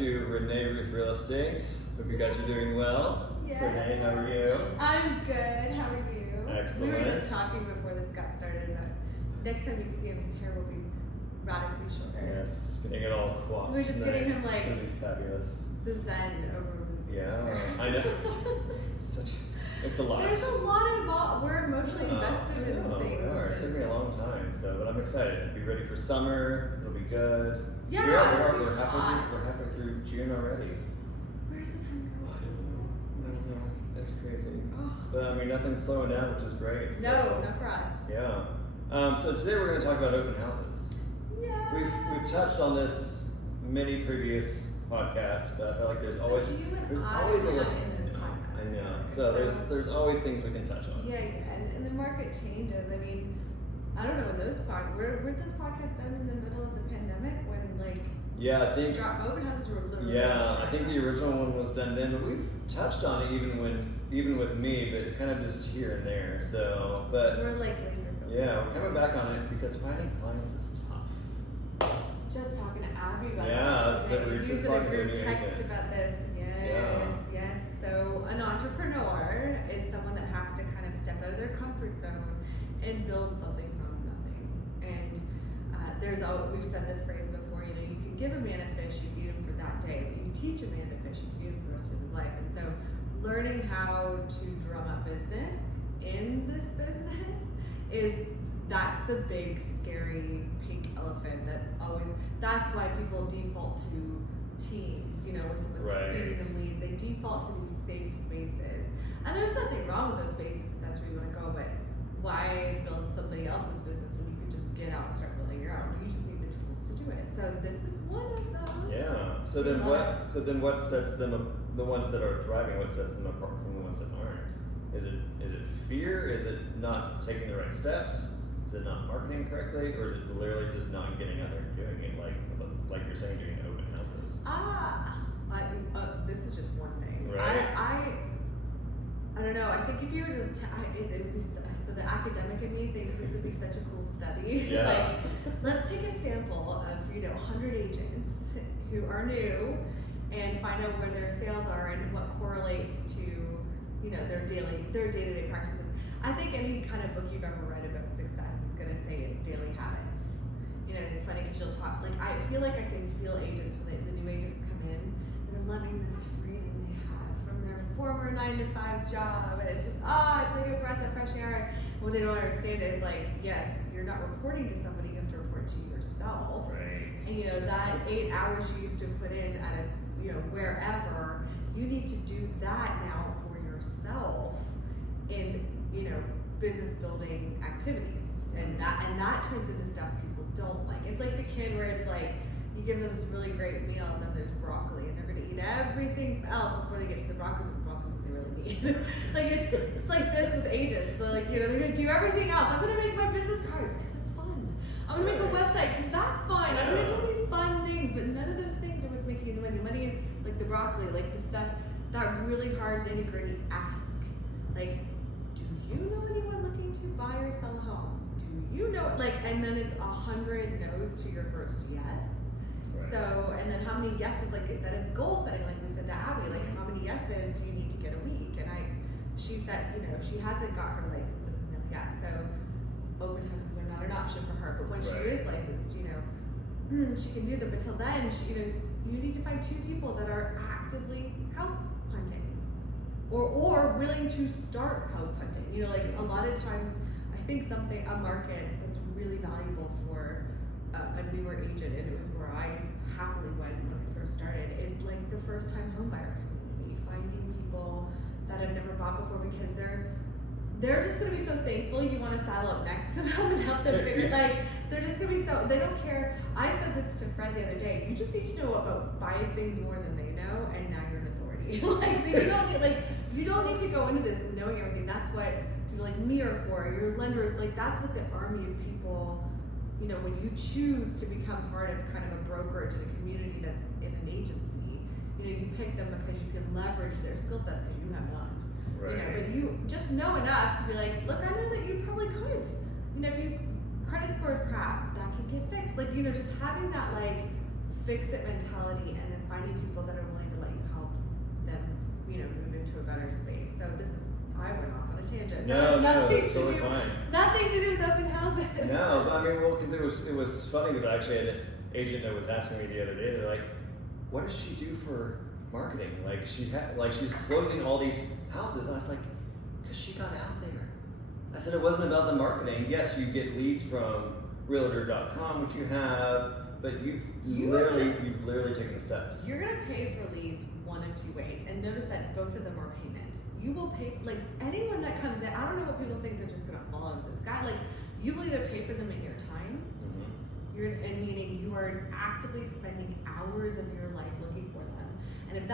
to Renee Ruth Real Estate. Hope you guys are doing well. Yeah. Renee, how are you? I'm good. How are you? Excellent. We were just talking before this got started about next time we see him, his hair will be radically shorter. Yes, getting it all coiffed. We're just getting him like it's gonna be fabulous. the Zen over losing Yeah, hair. I know. It's a lot. There's a lot involved. We're emotionally invested in things. We are. It took me a long time, but I'm excited. Be ready for summer. It'll be good. Yeah, So we're halfway through June already. Where's the time I going? don't know. It's crazy. Oh. But I mean, nothing's slowing down, which is great. So. No, not for us. Yeah. So today we're going to talk about open houses. Yeah. We've touched on this many previous podcasts, but I feel like there's always a little. I know. So there's always things we can touch on. Yeah, and the market changes. I mean, I don't know when those weren't those podcasts done in the middle of the pandemic when like. Yeah, I think. Open houses were literally. Yeah, I think the original one was done then, but we've touched on it even with me, but kind of just here and there. So, but we're like laser focused. Yeah, we're coming back on it because finding clients is tough. Just talking to Abby about we were just talking to a group text about this. Yes. So an entrepreneur is someone that has to kind of step out of their comfort zone and build something from nothing. And we've said this phrase before. You know, you can give a man a fish, you feed him for that day, but you teach a man to fish, you feed him for the rest of his life. And so, learning how to drum up business in this business that's the big scary pink elephant that's why people default to teams, you know, where someone's feeding them leads. They default to these safe spaces. And there's nothing wrong with those spaces if that's where you want to go, but why build somebody else's business when you can just get out and start building your own? You just need the tools to do it. So this is one of them. Yeah. So then what sets them up, the ones that are thriving, what sets them apart from the ones that aren't? Is it fear? Is it not taking the right steps? Is it not marketing correctly, or is it literally just not getting out there and doing it, like you're saying, doing open houses? This is just one thing. Right. I don't know. I think if you were to, it would be so the academic in me thinks this would be such a cool study. Yeah. Like, let's take a sample of 100 agents who are new, and find out where their sales are and what correlates to their day-to-day practices. I think any kind of book you've ever read about success is going to say it's daily habits. You know, it's funny because you'll talk, like, I feel like I can feel agents when the new agents come in, they're loving this freedom they have from their former 9-to-5 job, and it's just, it's like a breath of fresh air. What they don't understand is, like, yes, you're not reporting to somebody, you have to report to yourself. Right. And that 8 hours you used to put in at wherever, you need to do that now for yourself in business building activities, and that turns into stuff people don't like. It's like the kid where it's like you give them this really great meal and then there's broccoli and they're gonna eat everything else before they get to the broccoli, but the broccoli's what they really need. Like it's like this with agents. So they're gonna do everything else. I'm gonna make my business cards because it's fun. I'm gonna make a website because that's fun. I'm gonna do these fun things, but none of those things are what's making you the money. The money is like the broccoli, like the stuff, that really hard nitty-gritty ask. Like, do you know anyone looking to buy or sell a home? Do you know, and then it's 100 no's to your first yes. Right. So, and then how many yeses, that it's goal setting, like we said to Abby, like how many yeses do you need to get a week? And she said, she hasn't got her license in the mail yet, so open houses are not an option for her. But when she is licensed, she can do them. But till then, you need to find 2 people that are actively house hunting. Or willing to start house hunting. A lot of times, I think a market that's really valuable for a newer agent, and it was where I happily went when I first started, is like the first time home buyer community, finding people that have never bought before, because they're just gonna be so thankful you want to saddle up next to them and help them figure, they're just gonna be they don't care. I said this to Fred the other day, you just need to know about 5 things more than they know, and now you're an authority. You don't need to go into this knowing everything. That's what people like me are for. Your lenders, that's what the army of people, when you choose to become part of kind of a brokerage in a community that's in an agency, you pick them because you can leverage their skill sets because you have none. Right. But you just know enough to be like, look, I know that you probably could. If your credit score is crap, that can get fixed. Just having that fix-it mentality, and then finding people that are willing to let you help them, move into a better space. So I went off on a tangent. No, that's totally fine. Nothing to do with open houses. No, but I mean, well, because it was funny because I actually had an agent that was asking me the other day. They're like, "What does she do for marketing? Like she's closing all these houses." And I was like, "Because she got out there." I said it wasn't about the marketing. Yes, you get leads from Realtor.com, which you have, but you've literally taken the steps. You're gonna pay for leads one of two ways, and notice that both of them are payment. You will pay, like anyone that comes in. I don't know what people think they're just gonna fall out of the sky. Like you will either pay for them in your time, meaning you are actively spending hours of your life looking for them. And if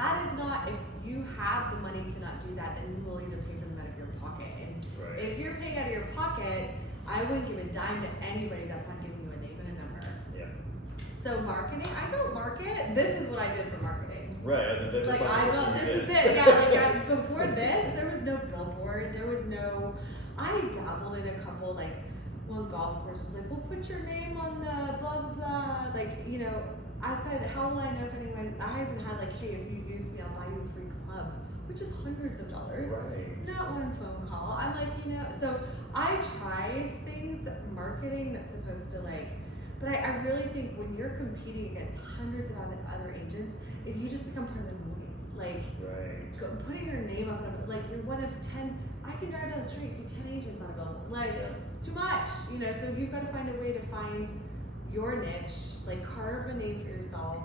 you have the money to not do that, then you will either pay for them out of your pocket. And if you're paying out of your pocket, I wouldn't give a dime to anybody that's not giving you a name and a number. Yeah. So marketing, I don't market. This is what I did for marketing. Right, as I said, Like I don't. This is it. Yeah. Before this, there was no billboard. There was no. I dabbled in a couple. Like one golf course was like, "We'll put your name on the blah blah blah." Like I said, "How will I know if anyone?" I even had like, "Hey, if you use me, I'll buy you a free club," which is hundreds of dollars. Right. Not one phone call. I'm like, So I tried things marketing that's supposed to like. But I really think when you're competing against hundreds of other agents, if you just become part of the noise, like putting your name up, like you're one of 10. I can drive down the street and see 10 agents on a billboard. Like it's too much, So you've got to find a way to find your niche, like carve a name for yourself,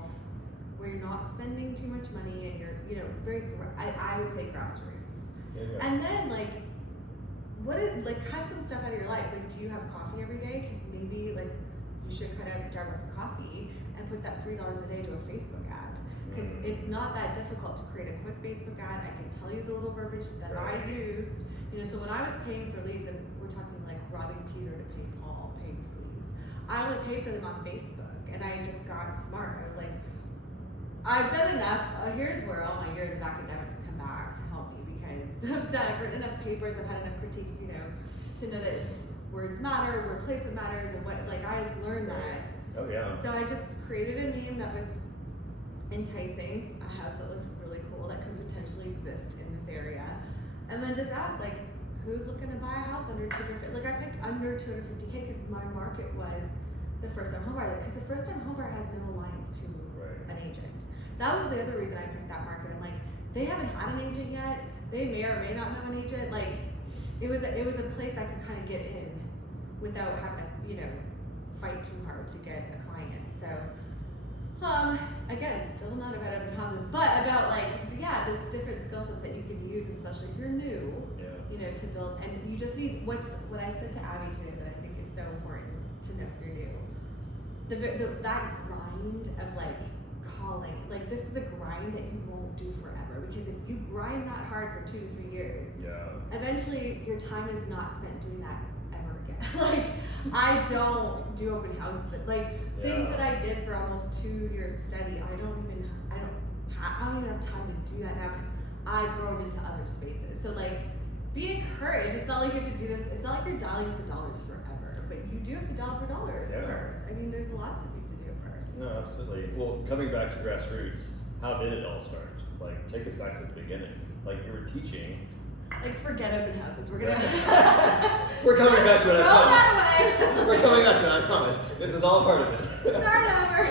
where you're not spending too much money and you're, very. I would say grassroots. Yeah. And then cut some stuff out of your life. Like, do you have coffee every day? Because maybe you should cut out Starbucks coffee and put that $3 a day to a Facebook ad. Because it's not that difficult to create a quick Facebook ad. I can tell you the little verbiage that I used. So when I was paying for leads, and we're talking like robbing Peter to pay Paul, paying for leads, I only paid for them on Facebook. And I just got smart. I was like, I've done enough. Here's where all my years of academics come back to help me, because I've written enough papers, I've had enough critiques, to know that words matter, word placement matters, and I learned that. Oh yeah. So I just created a meme that was enticing, a house that looked really cool that could potentially exist in this area, and then just asked who's looking to buy a house under 250? I picked under 250K because my market was the first-time homebuyer. Because the first-time homebuyer has no alliance to an agent. That was the other reason I picked that market. I'm like, they haven't had an agent yet. They may or may not know an agent. It was a place I could kind of get in without having to, fight too hard to get a client. So, again, still not about open houses, but about there's different skill sets that you can use, especially if you're new, to build. And you just need what I said to Abby today that I think is so important to know if you're new. That grind of calling, this is a grind that you won't do forever, because if you grind that hard for 2 to 3 years, eventually your time is not spent doing that ever again. I don't do open houses. Things that I did for almost 2 years steady, I don't even have time to do that now, because I've grown into other spaces. So be encouraged. It's not like you have to do this. It's not like you're dialing for dollars forever, but you do have to dial for dollars at first. I mean, there's a lot of stuff you have to do at first. No, absolutely. Well, coming back to grassroots, how did it all start? Take us back to the beginning. You were teaching. Forget open houses. We're gonna. We're coming back to it. I roll promise. that away. We're coming back to it. I promise. This is all part of it. Start over.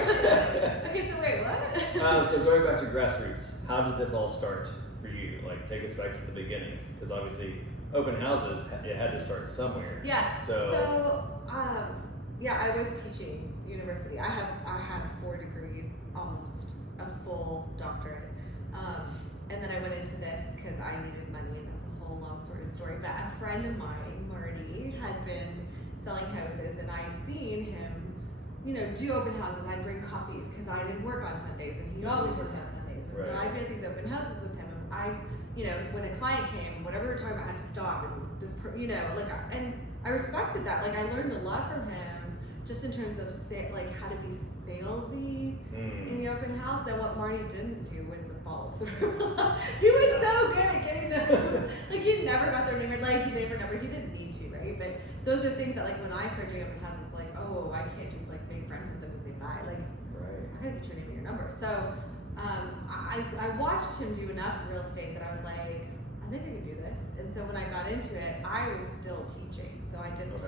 Okay, so wait, what? So going back to grassroots, how did this all start for you? Take us back to the beginning, because obviously open houses, it had to start somewhere. Yeah. So I was teaching university. I have 4 degrees, almost a full doctorate, and then I went into this because I needed money, and that's a whole long sordid story. But a friend of mine, Marty, had been selling houses, and I'd seen him, do open houses. I'd bring coffees because I didn't work on Sundays, and he always worked on Sundays, and so I'd be at these open houses with him. And when a client came, whatever we were talking about, I had to stop, and and I respected that. I learned a lot from him, just in terms of how to be salesy in the open house. And what Marty didn't do was the follow through. He was so good at getting them. He never got their name, he never number. He didn't need to, right? But those are things that when I started doing open houses, I can't just make friends with them and say bye. gotta get your name and your number. So I watched him do enough real estate that I was like, I think I can do this. And so when I got into it, I was still teaching. So I didn't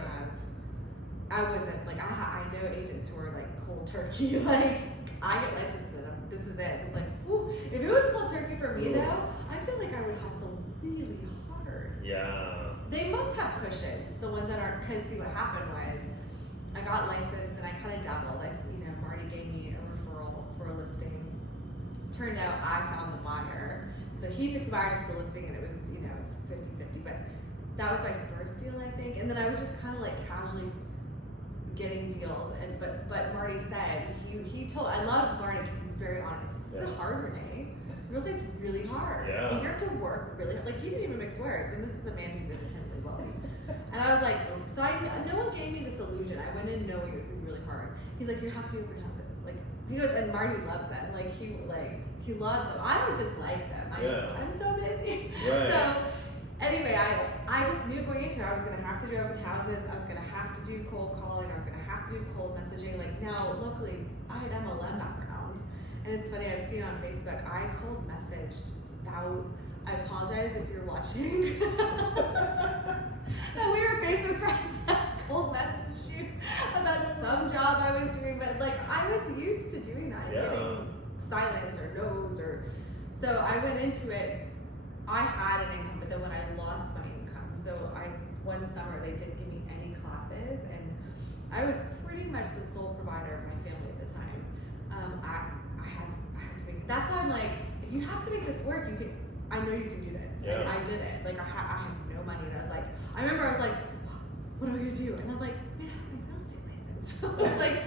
I wasn't like, I know agents who are like cold turkey, like I get licensed and this is it. It's like, ooh, if it was cold turkey for me though, I feel like I would hustle really hard. Yeah. They must have cushions, the ones that aren't, because see what happened was, I got licensed and I kind of dabbled. Marty gave me a referral for a listing. Turned out I found the buyer. So he took the buyer, took the listing, and it was, 50-50. But that was my first deal, I think. And then I was just kind of like casually getting deals. And but Marty said, he told, I love Marty because he's very honest. It's hard, Renee. Real estate's really hard. Yeah. And you have to work really hard. Like, he didn't even mix words. And this is a man who's independently wealthy. And I was like, oh. So no one gave me this illusion. I went in knowing it was really hard. He's like, you have to do open houses. Like, he goes, and Marty loves them. Like, he loves them. I don't dislike them. I'm so busy. Right. So anyway, I just knew going into it, I was gonna have to do open houses. I was gonna have to do cold calling. I was gonna have to do cold messaging. Like, now, luckily, I had MLM background. And it's funny, I've seen on Facebook, I cold messaged about, I apologize if you're watching. No, we were Facebook friends. Cold messaged you about some job I was doing, but like I was used to doing that, getting silence or no's or. So I went into it. I had an income, but then when I lost my income, so one summer they didn't give me any classes, and I was pretty much the sole provider of my family at the time. I had to make. That's why I'm like, if you have to make this work, you can. I know you can do this. Yeah. And I did it. Like I had no money, and I was like, I remember I was like, what am I gonna do? And I'm like, man, I have my real estate license. So I was like,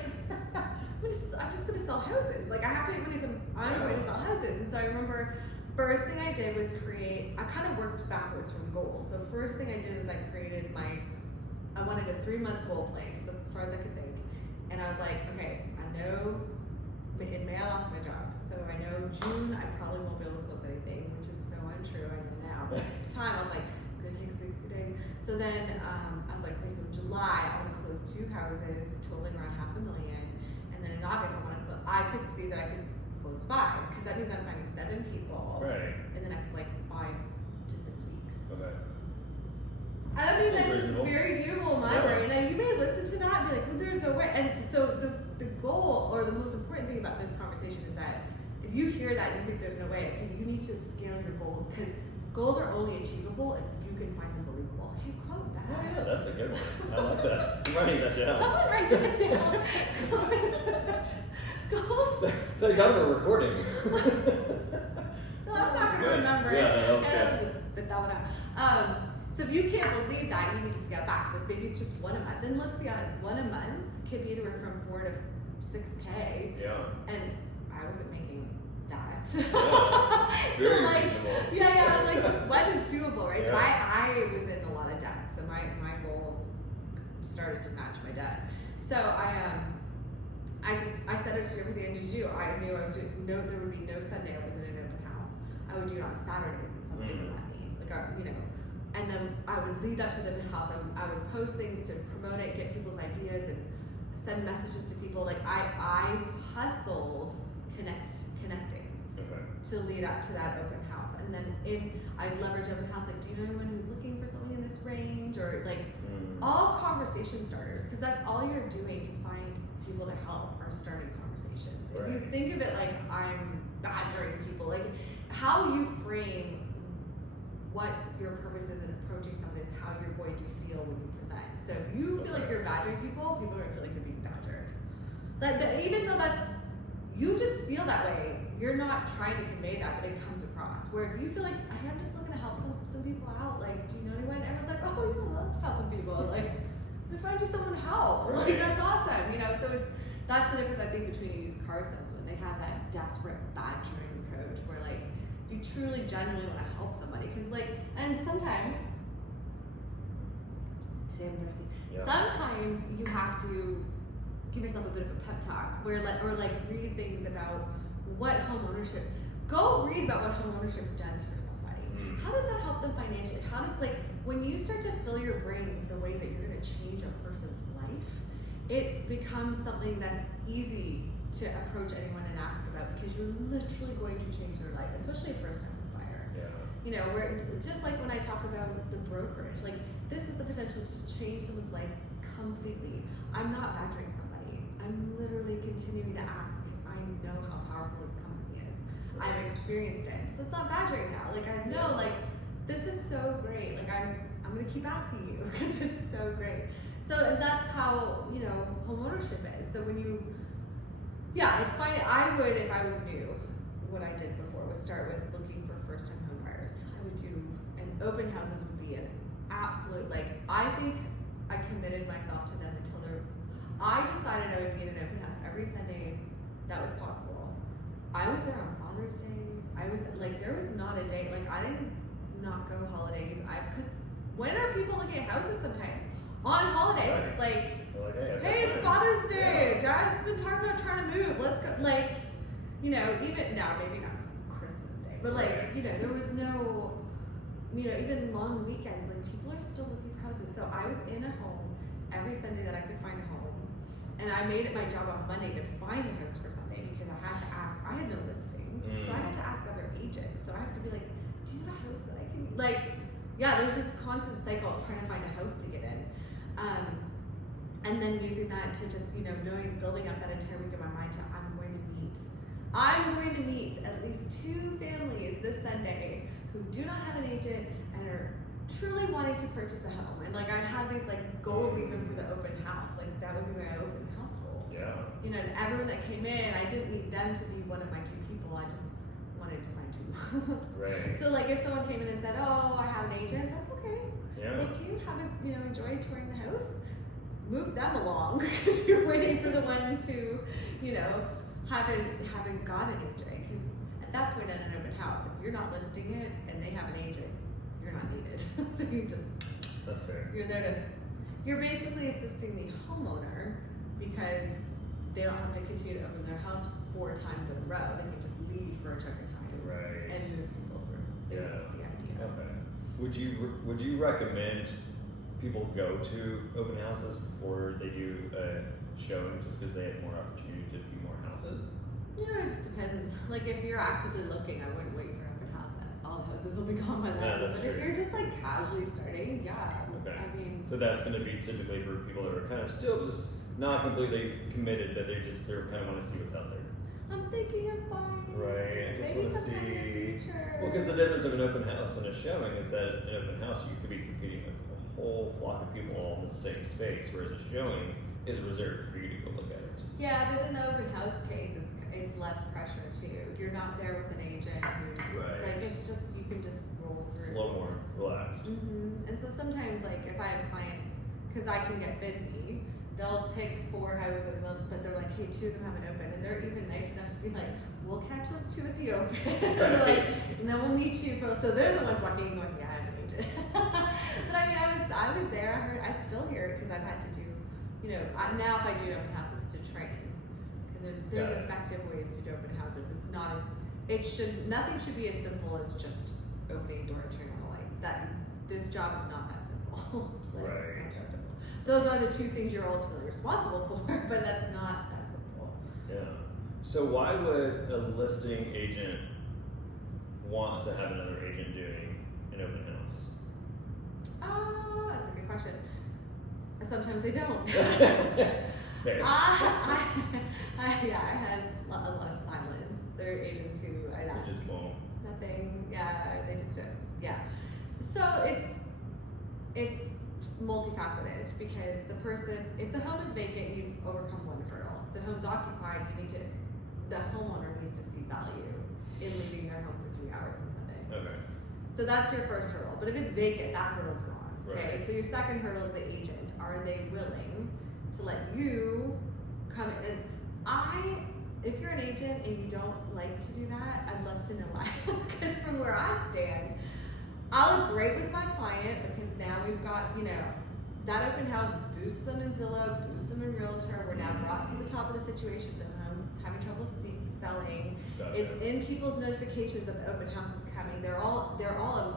I'm just gonna sell houses. Like I have to make money, so I'm going to sell houses. And so I remember, first thing I did was I kind of worked backwards from goals. So first thing I did is I created I wanted a 3-month goal plan because that's as far as I could think. And I was like, okay, I know in May I lost my job, so I know June I probably won't be able to close anything, which is so untrue. I know now, but at the time I was like, it's gonna take 60 days. So then I was like, okay, so in July I want to close 2 houses totaling around $500,000, and then in August I could see that I could close 5 because that means I'm finding 7 people in the next like 5 to 6 weeks. Okay. I mean, that's just very doable in my brain. Now, you may listen to that and be like, well, there's no way. And so the goal, or the most important thing about this conversation is that if you hear that and you think there's no way, you need to scale your goals, because goals are only achievable if you can find them believable. Hey, quote that. Oh, yeah, that's a good one. I like that. I'm writing that down. Someone write that down. Goals. They got a recording. No, I'm not going to remember it. Yeah, that was And I'll good. just spit that one out. So if you can't believe that, you need to scale back. Like maybe it's just 1 a month. Then let's be honest, 1 a month could be anywhere from 4 to 6K. Yeah. And I wasn't making that. Yeah. Very so like, reasonable. yeah, I was like, just what is doable, right? Yeah. But I was in a lot of debt, so my goals started to match my debt. So I set out to do everything I knew to do. I knew I was doing there would be no Sunday I wasn't in an open house. I would do it on Saturdays if somebody would let me. And then I would lead up to the open house. I would post things to promote it, get people's ideas, and send messages to people. Like I hustled connecting to lead up to that open house. And then I'd leverage open house, like, do you know anyone who's looking for something in this range? Or like all conversation starters, because that's all you're doing to find people to help are starting conversations. If you think of it like I'm badgering people, like how you frame what your purpose is in approaching someone is how you're going to feel when you present. So if you feel like you're badgering people are going to feel like they're being badgered. Even though you just feel that way, you're not trying to convey that, but it comes across. Where if you feel like, I'm just looking to help some people out, like, do you know anyone? Everyone's like, oh, you love helping people. Like, if I find you someone to help, like, that's awesome. So that's the difference, I think, between a used car salesman. They have that desperate badgering approach where, like, you truly genuinely want to help somebody, because and sometimes today I'm thirsty. Sometimes you have to give yourself a bit of a pep talk or read things about what home ownership. Go read about what home ownership does for somebody. How does that help them financially? How does when you start to fill your brain with the ways that you're going to change a person's life, it becomes something that's easy to approach anyone and ask about, because you're literally going to change their life, especially a first-time home buyer. Yeah. You know, where just like when I talk about the brokerage, like this is the potential to change someone's life completely. I'm not badgering somebody. I'm literally continuing to ask because I know how powerful this company is. I've experienced it, so it's not badgering now. Like I know, like this is so great. Like I'm gonna keep asking you because it's so great. So that's how, you know, home ownership is. So when you, yeah, it's fine. I would, if I was new, what I did before was start with looking for first-time home buyers. I would do, and open houses would be an absolute, like, I think I committed myself to them until I decided I would be in an open house every Sunday that was possible. I was there on Father's Days. I was, like, there was not a day, like, I didn't not go holidays. Because when are people looking at houses sometimes? On holidays, like hey, it's Father's Day. Yeah. Dad's been talking about trying to move. Let's go. Like, you know, even now, maybe not Christmas Day, but like, you know, there was no, you know, even long weekends. Like, people are still looking for houses. So I was in a home every Sunday that I could find a home, and I made it my job on Monday to find the house for Sunday because I had to ask. I had no listings, so I had to ask other agents. So I have to be like, do you have a house that I can like? Yeah, there's this constant cycle of trying to find a house to get in. And then using that to just, you know, building up that entire week in my mind to I'm going to meet at least 2 families this Sunday who do not have an agent and are truly wanting to purchase a home. And like I have these like goals even for the open house. Like that would be my open house goal. Yeah. You know, and everyone that came in, I didn't need them to be one of my 2 people. I just wanted to find 2. Right. So like if someone came in and said, oh, I have an agent, that's okay. Yeah. Thank you. You know, enjoy touring the house. Move them along because you're waiting for the ones who, you know, haven't got an agent. Because at that point in an open house, if you're not listing it and they have an agent, you're not needed. So you just, that's fair. You're basically assisting the homeowner because they don't have to continue to open their house 4 times in a row. They can just leave for a chunk of time and move people through. Is the idea. Okay. Would you recommend people go to open houses before they do a showing just because they have more opportunity to view more houses? Yeah, it just depends. Like if you're actively looking, I wouldn't wait for an open house. All the houses will be gone by then. Yeah, that's but true. if you're just like casually starting, yeah. Okay. I mean, so that's going to be typically for people that are kind of still just not completely committed, but they kind of want to see what's out there. I'm thinking of buying. Right. I just Maybe want to sometime in the see. future. Well, because the difference of an open house and a showing is that an open house you could be competing with a whole flock of people all in the same space, whereas a showing is reserved for you to go look at it. Yeah, but in the open house case, it's less pressure too. You're not there with an agent who's like it's just you can just roll through. It's a little more relaxed. And so sometimes, like if I have clients, because I can get busy, they'll pick 4 houses, but they're like, hey, 2 of them haven't opened, and they're even nice enough to be like, we'll catch us 2 at the open, and then we'll meet you. So they're the ones walking in going, yeah, I have an agent. But I mean, I was there. I still hear it because I've had to do, you know, now if I do an open house, it's to train because there's effective ways to do open houses. It's not nothing should be as simple as just opening a door and turning on a light. This job is not that simple. Right. It's not that simple. Those are the 2 things you're ultimately responsible for, but that's not that simple. Yeah. So why would a listing agent want to have another agent doing an open house? That's a good question. Sometimes they don't. Fair. I had a lot of silence. There are agents who I'd ask. They just won't. Nothing. Yeah, they just don't. Yeah. So it's multifaceted because if the home is vacant, you've overcome 1 hurdle. If the home's occupied, the homeowner needs to see value in leaving their home for 3 hours on Sunday. Okay. So that's your first hurdle. But if it's vacant, that hurdle's gone. Okay. Right. So your second hurdle is the agent. Are they willing to let you come in? And if you're an agent and you don't like to do that, I'd love to know why. Because from where I stand, I'll look great with my client because now we've got, you know, that open house boosts them in Zillow, boosts them in Realtor. We're now brought to the top of the situation. The home's having trouble selling. Gotcha. It's in people's notifications that the open house is coming. They're all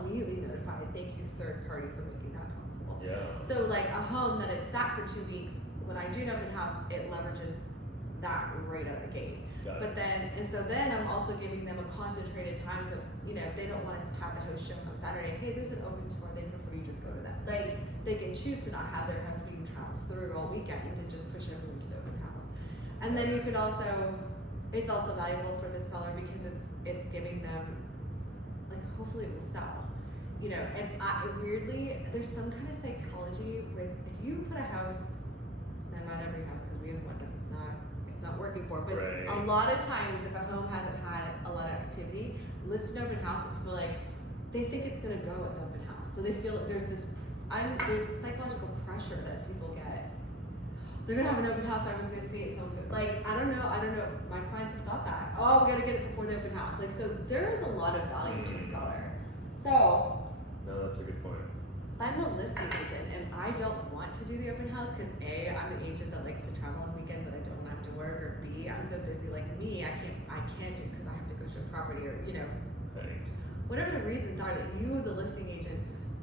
immediately notified. Thank you, third party, for making that possible. Yeah. So like a home that it's sat for 2 weeks, when I do an open house, it leverages that right out of the gate. Got But it. then, and so then I'm also giving them a concentrated time, so, if they don't want to have the host show up on Saturday, hey, there's an open tour, they prefer you just go to that. Like, they can choose to not have their house being trounced through all weekend and to just push everyone to the open house. And then you could also, it's also valuable for the seller because it's giving them, like, hopefully it will sell. And weirdly, there's some kind of psychology with, if you put a house, now not every house, because we have one that's it's not working for, but Right. a lot of times if a home hasn't had a lot of activity, list an open house and people they think it's gonna go at the open house. So they feel there's this psychological pressure that people get. They're gonna have an open house, everyone's gonna see it, someone's gonna, I don't know, my clients have thought that. Oh, we gotta get it before the open house. So there is a lot of value to a seller. So, No, that's a good point. I'm a listing agent and I don't want to do the open house because A, I'm an agent that likes to travel on weekends and I don't have to work, or B, I'm so busy like me, I can't do it because I have to go show property, or Right. whatever the reasons are that you, the listing agent,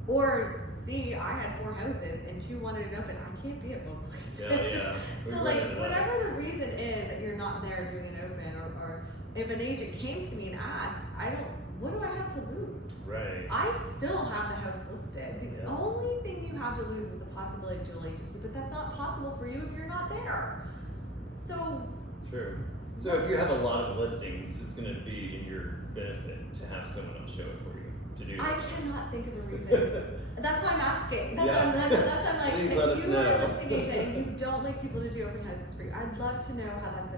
or C, I had 4 houses and 2 wanted it open. I can't be at both places. Yeah. So whatever the reason is that you're not there doing an open, or if an agent came to me and asked, what do I have to lose? Right. I still have the house listed. The Yeah. only thing you have to lose is the possibility of dual agency, but that's not possible for you if you're not there. So. True. So if you have a lot of listings, it's going to be in your benefit to have someone else show it for you to do. I cannot think of a reason. That's why I'm asking. That's Yeah. why I'm like, Please if let us you are know. a listing agent and you don't like people to do open houses for you, I'd love to know how that's a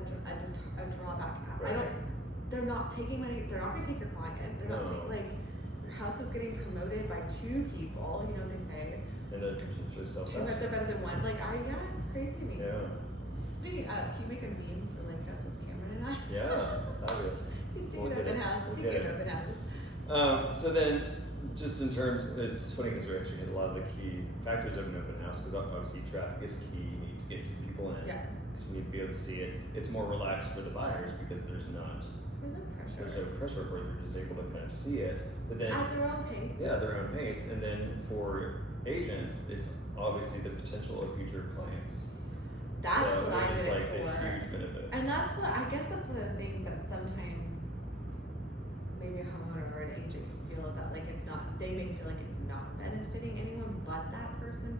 drawback. Right. They're not taking money. They're not going to take your client. They're not taking your house is getting promoted by 2 people. You know what they say? And then just self 2 heads are better than 1. It's crazy to me. Yeah. Speaking of, can you make a meme for like House with Cameron and I? Yeah. Fabulous. He's doing We'll get open it. house. We'll Speaking get of it. open houses. So then, just in terms, it's funny because we actually hit a lot of the key factors of an open house, because obviously traffic is key. You need to get people in. Yeah. You need to be able to see it. It's more relaxed for the buyers because there's no pressure for it. They're just able to kind of see it. But then At their own pace. yeah, their own pace. And then for agents, it's obviously the potential of future clients. That's so what I it's did like it for. a huge benefit. And that's I guess that's one of the things that sometimes maybe a homeowner or an agent can feel is that they may feel like it's not benefiting anyone but that person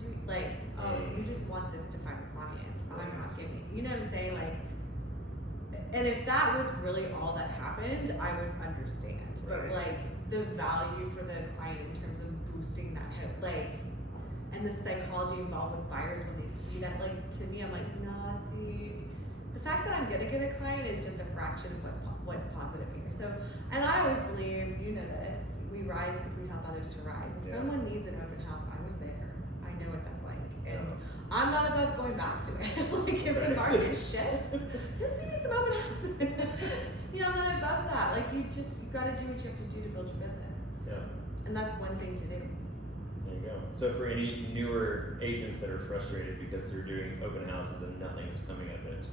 you just want this to find clients. I'm not giving, you know what I'm saying? And if that was really all that happened, I would understand. But Right. the value for the client in terms of boosting that and the psychology involved with buyers when they see that, to me, I'm like, nah, see, the fact that I'm gonna get a client is just a fraction of what's positive here. So, and I always believe, you know this, we rise because we help others to rise. If Yeah. someone needs an open house, I was there. I know what that's like. And Yeah. I'm not above going back to it. If the market shifts, just see me some open houses. I'm not above that. You gotta do what you have to do to build your business. Yeah. And that's one thing to do. There you go. So for any newer agents that are frustrated because they're doing open houses and nothing's coming of it,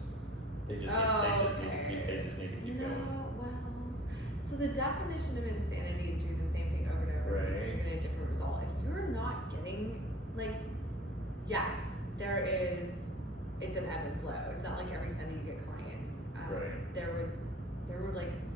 they just need to keep going. Well, so the definition of insanity is doing the same thing over and over and Right. getting a different result. If you're not getting yes, it's an ebb and flow. It's not like every Sunday you get clients. Right. There were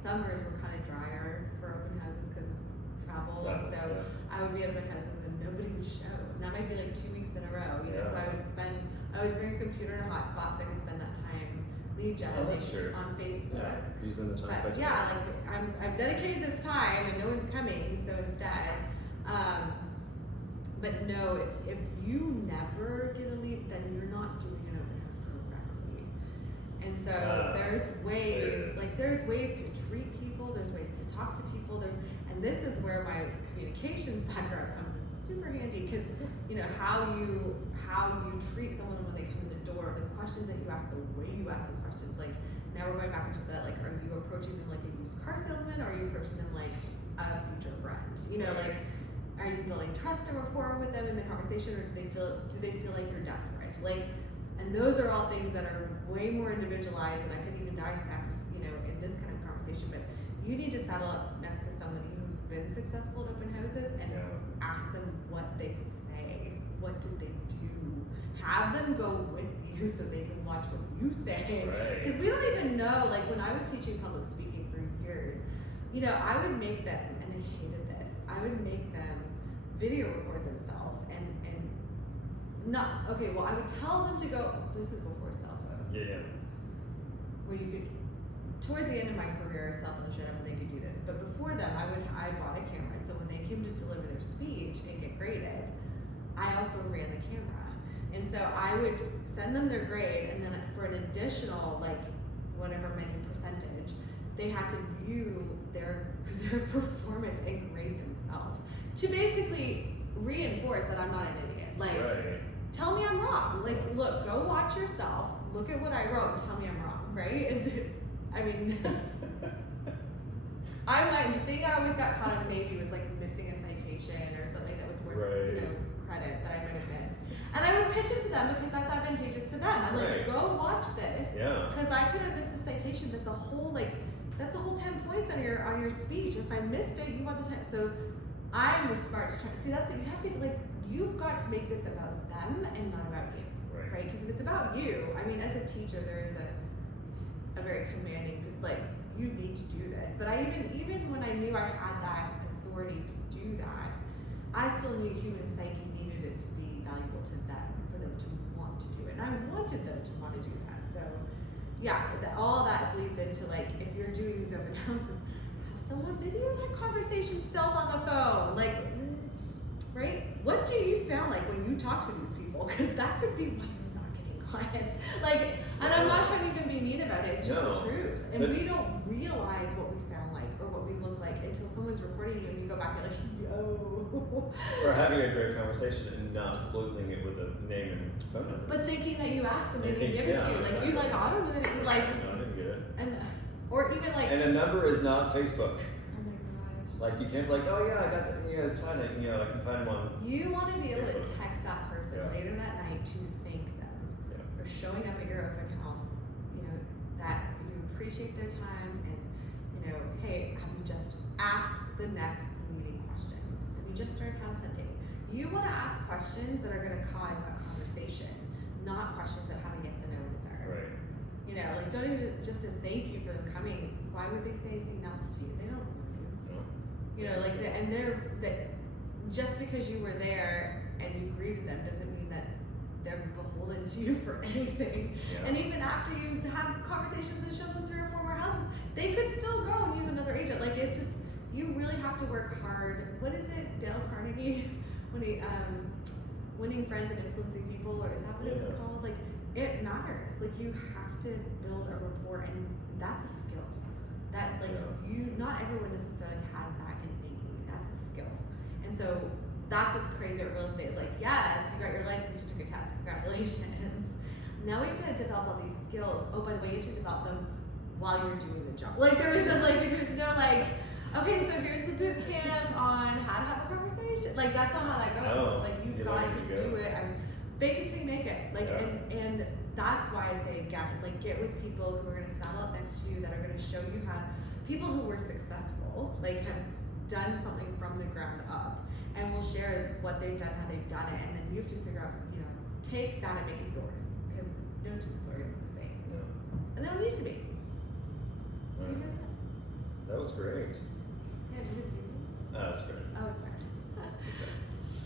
summers were kind of drier for open houses because of travel, and so I would be at open houses and nobody would show. And that might be 2 weeks in a row, So I would bring a computer and a hotspot so I could spend that time lead generating on Facebook. Yeah, using the time. But I've dedicated this time and no one's coming, so instead, but no, if you never get a lead, then you're not doing an open house correctly. And so there's ways to treat people, there's ways to talk to people, and this is where my communications background comes in super handy, because how you treat someone when they come in the door, the questions that you ask, the way you ask those questions. Now we're going back into that, are you approaching them like a used car salesman, or are you approaching them like a future friend? Are you building trust and rapport with them in the conversation, or do they feel like you're desperate? And those are all things that are way more individualized than I could even dissect, in this kind of conversation. But you need to saddle up next to somebody who's been successful at open houses and ask them what they say. What did they do? have them go with you so they can watch what you say. Right. Because we don't even know, like when I was teaching public speaking for years, you know, I would make them, and they hated this, I would make them video record themselves and not, okay, well I would tell them to go, this is before cell phones. Yeah. Where you could, towards the end of my career, cell phones showed up and they could do this. But before them, I brought a camera, and so when they came to deliver their speech and get graded, I also ran the camera. And so I would send them their grade, and then for an additional, like, whatever many percentage, they had to view their performance and grade themselves to basically reinforce that I'm not an idiot. Like, right. Tell me I'm wrong. Like, look, go watch yourself, look at what I wrote, and tell me I'm wrong, right? And I mean, the thing I always got caught on maybe was like missing a citation or something that was worth, right. you know, credit that I might have missed. And I would pitch it to them because that's advantageous to them. I'm right. like, go watch this. Yeah. Because I could have missed a citation that's a whole 10 points on your speech. If I missed it, you want the 10. So I was smart to try. See, that's what you have to, like, you've got to make this about them and not about you. Right? Because if it's about you, I mean, as a teacher, there is a very commanding, like, you need to do this. But I even when I knew I had that authority to do that, I still knew human psyche needed it to be valuable to them, for them to want to do it. And I wanted them to want to do that. So yeah, all that bleeds into, like, if you're doing these open houses, have someone video that conversation stealth on the phone. Like, right? What do you sound like when you talk to these people? Because that could be why you're not getting clients. Like, and I'm not trying to even be mean about it. It's just the truth. And we don't realize what we sound like or what we look like until someone's recording you and you go back and you're like, yo. Or having a great conversation and not closing it with a name and phone number. But thinking that you asked them and they think, give it to you. exactly. Like, you like auto that it, like. No, I didn't get it. Or even like. And a number is not Facebook. Oh my gosh. Like, you can't be like, oh yeah, I got that. Yeah, it's fine. I can find one. You want to be able to Facebook. text that person later that night to thank them for showing up at your open house. You know, that you appreciate their time, and, you know, hey, have you just asked the next leading question? Have you just started house hunting? You want to ask questions that are going to cause a conversation, not questions that have a yes and no answer. Right. You know, like, don't even just to thank you for them coming. Why would they say anything else to you? They don't know you. No. You know, like, just because you were there and you greeted them doesn't mean that they're beholden to you for anything. Yeah. And even after you have conversations and show them 3 or 4 more houses, they could still go and use another agent. Like, it's just, you really have to work hard. What is it, Dale Carnegie, when he, winning friends and influencing people, or is that what it was called? Like, it matters. Like, you have to build a rapport, and that's a skill. That, like, not everyone necessarily has that innately. That's a skill. And so that's what's crazy about real estate. Is like, yes, you got your license, you took a test, congratulations. Now we have to develop all these skills. Oh, by the way, you have to develop them while you're doing the job. Like, there's no okay, so here's the boot camp on how to have a conversation. Like, that's not how that goes. No, Like, you've got to do it. Fake it till you make it. Like, and that's why I say get with people who are gonna saddle up next to you, that are gonna show you how, people who were successful, like, have done something from the ground up, and will share what they've done, how they've done it, and then you have to figure out, you know, take that and make it yours, because no two people are gonna be the same. No. And they don't need to be. Right. Do you hear that? That was great. Yeah, did you hear me? That's great. Oh, it's fine.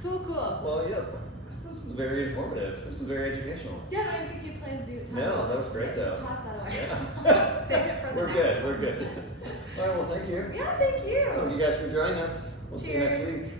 Cool. Well, yeah, this was very informative. This was very educational. Yeah, I think you planned to do it. No, that was great, Just though. toss that away. Yeah. Save it for the We're next good. one. We're good. All right. Well, thank you. Yeah, thank you. Thank you guys for joining us. We'll see you next Cheers. week.